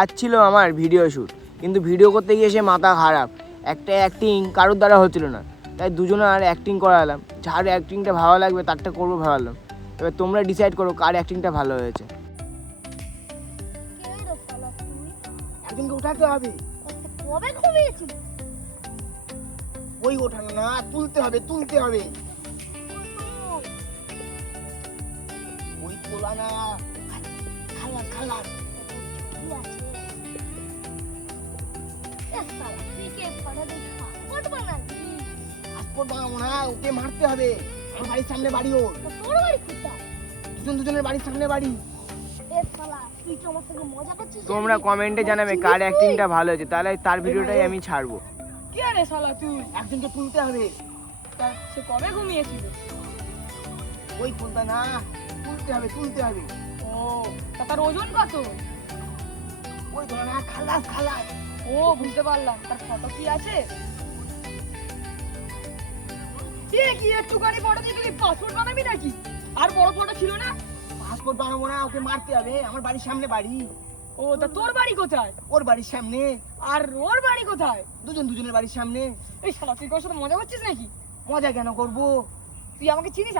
আজ ছিল আমার ভিডিও শ্যুট, কিন্তু ভিডিও করতে গিয়ে সে মাথা খারাপ, একটা অ্যাক্টিং কারোর দ্বারা হচ্ছিল না, তাই দুজনে আর অ্যাক্টিং করালাম। যার অ্যাক্টিংটা ভালো লাগবে তারটা করবো ভাবলাম। এবার তোমরা ডিসাইড করো কার অ্যাক্টিংটা ভালো হয়েছে। একজনকে উঠাতে হবে। কবে ঘুমিয়েছিল? ওই ওঠানো না, তুলতে হবে তুলতে হবে। ওই তোলা না, খালাস খালাস। কি আছে? তুই কে পাঠাতে পাসপোর্ট বানাবি? পাসপোর্ট বানাবো না, ওকে মারতে হবে। আমার বাড়ির সামনে বাড়ি ওর। তোর বাড়ি কোথায়? দুজনের বাড়ির সামনে বাড়ি। তুই কি আমার সঙ্গে মজা করছিস? তোমরা কমেন্টে জানাবে কার অ্যাক্টিংটা ভালো হয়েছে, তাহলে তার ভিডিওটাই আমি ছাড়বো। কি আরে শালা তুই? একজনকে তুলতে হবে। সে কবে ঘুমিয়েছিল? ওই তুলতে না, তুলতে হবে তুলতে হবে। ও, তা তার ওজন কত? ওই তোলা না, খালাস খালাস। ও, বুঝতে পারলাম। তার ফটো কি আছে? কি একটুখানি ফটো দিয়ে তুই পাসপোর্ট বানাবি নাকি? আর বড় ফটো ছিল না? পাসপোর্ট বানাবো না, ওকে মারতে হবে। আমার বাড়ির সামনে বাড়ি। ও, তা তোর বাড়ি কোথায়? ওর বাড়ির সামনে। আর ওর বাড়ি কোথায়? দুজনের বাড়ির সামনে। এই শালা তুই কার সাথে মজা করছিস নাকি? মজা কেন করবো? তুই আমাকে চিনিস?